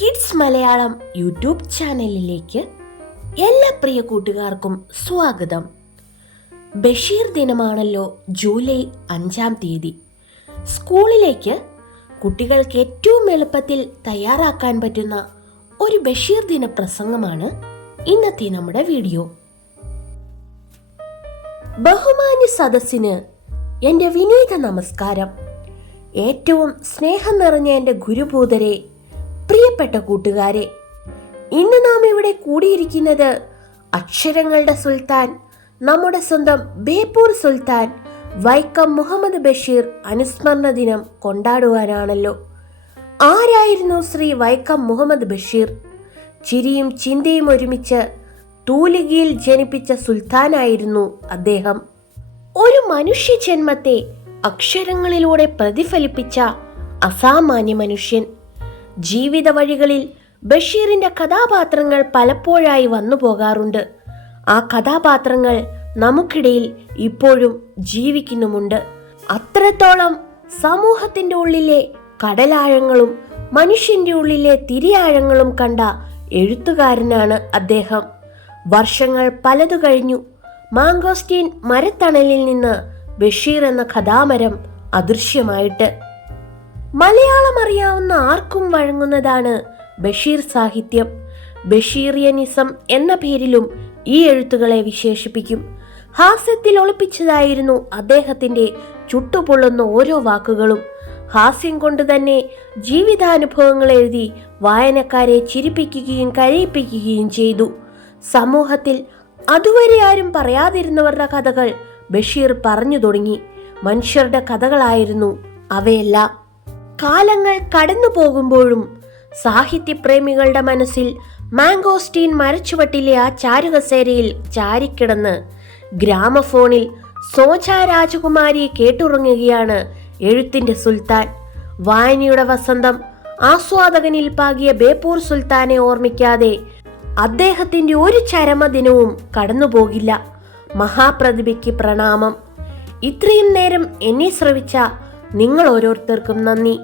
Kids Malayalam YouTube ചാനലിലേക്ക് എല്ലാ പ്രിയ കൂട്ടുകാർക്കും സ്വാഗതം. ബഷീർ ദിനമാണല്ലോ ജൂലൈ അഞ്ചാം തീയതി. സ്കൂളിലേക്ക് കുട്ടികൾക്ക് ഏറ്റവും എളുപ്പത്തിൽ തയ്യാറാക്കാൻ പറ്റുന്ന ഒരു ബഷീർ ദിന പ്രസംഗമാണ് ഇന്നത്തെ നമ്മുടെ വീഡിയോ. ബഹുമാന്യ സദസ്സിന് എന്റെ വിനീത നമസ്കാരം. ഏറ്റവും സ്നേഹം നിറഞ്ഞ എന്റെ ഗുരുഭൂതരെ പ്രിയപ്പെട്ട കൂട്ടുകാരെ ഇന്ന് നാം ഇവിടെ കൂടിയിരിക്കുന്നത് അക്ഷരങ്ങളുടെ സുൽത്താൻ നമ്മുടെ സ്വന്തം ബേപ്പൂർ സുൽത്താൻ വൈക്കം മുഹമ്മദ് ബഷീർ അനുസ്മരണ ദിനം കൊണ്ടാടുവാനാണല്ലോ. ആരായിരുന്നു ശ്രീ വൈക്കം മുഹമ്മദ് ബഷീർ? ചിരിയും ചിന്തയും ഒരുമിച്ച് തൂലികയിൽ ജനിപ്പിച്ച സുൽത്താനായിരുന്നു അദ്ദേഹം. ഒരു മനുഷ്യ ജന്മത്തെ അക്ഷരങ്ങളിലൂടെ പ്രതിഫലിപ്പിച്ച അസാമാന്യ മനുഷ്യൻ. ജീവിത വഴികളിൽ ബഷീറിന്റെ കഥാപാത്രങ്ങൾ പലപ്പോഴായി വന്നു പോകാറുണ്ട്. ആ കഥാപാത്രങ്ങൾ നമുക്കിടയിൽ ഇപ്പോഴും ജീവിക്കുന്നുമുണ്ട്. അത്രത്തോളം സമൂഹത്തിന്റെ ഉള്ളിലെ കടലാഴങ്ങളും മനുഷ്യന്റെ ഉള്ളിലെ തിരിയാഴങ്ങളും കണ്ട എഴുത്തുകാരനാണ് അദ്ദേഹം. വർഷങ്ങൾ പലതു കഴിഞ്ഞു. മാങ്കോസ്റ്റീൻ മരത്തണലിൽ നിന്ന് ബഷീർ എന്ന കഥാമരം അദൃശ്യമായിട്ട്. മലയാളം അറിയാവുന്ന ആർക്കും വഴങ്ങുന്നതാണ് ബഷീർ സാഹിത്യം. ബഷീറിയനിസം എന്ന പേരിലും ഈ എഴുത്തുകളെ വിശേഷിപ്പിക്കും. ഹാസ്യത്തിൽ ഒളിപ്പിച്ചതായിരുന്നു അദ്ദേഹത്തിന്റെ ചുട്ടുപൊള്ളുന്ന ഓരോ വാക്കുകളും. ഹാസ്യം കൊണ്ട് തന്നെ ജീവിതാനുഭവങ്ങൾ എഴുതി വായനക്കാരെ ചിരിപ്പിക്കുകയും കരയിപ്പിക്കുകയും ചെയ്തു. സമൂഹത്തിൽ അതുവരെ ആരും പറയാതിരുന്നവരുടെ കഥകൾ ബഷീർ പറഞ്ഞു തുടങ്ങി. മനുഷ്യരുടെ കഥകളായിരുന്നു അവയെല്ലാം. കാലങ്ങൾ കടന്നു പോകുമ്പോഴും സാഹിത്യപ്രേമികളുടെ മനസ്സിൽ മാംഗോസ്റ്റീൻ മരച്ചുവട്ടിലെ ആ ചാരുകസേരയിൽ ചാരിക്കിടന്ന് ഗ്രാമഫോണിൽ സോജ രാജകുമാരിയെ കേട്ടുറങ്ങുകയാണ് എഴുത്തിന്റെ സുൽത്താൻ. വായനയുടെ വസന്തം ആസ്വാദകനിൽ പാകിയ ബേപ്പൂർ സുൽത്താനെ ഓർമ്മിക്കാതെ അദ്ദേഹത്തിന്റെ ഒരു ചരമദിനവും കടന്നുപോകില്ല. മഹാപ്രതിഭയ്ക്ക് പ്രണാമം. ഇത്രയും നേരം എന്നെ ശ്രവിച്ച നിങ്ങൾ ഓരോരുത്തർക്കും നന്ദി.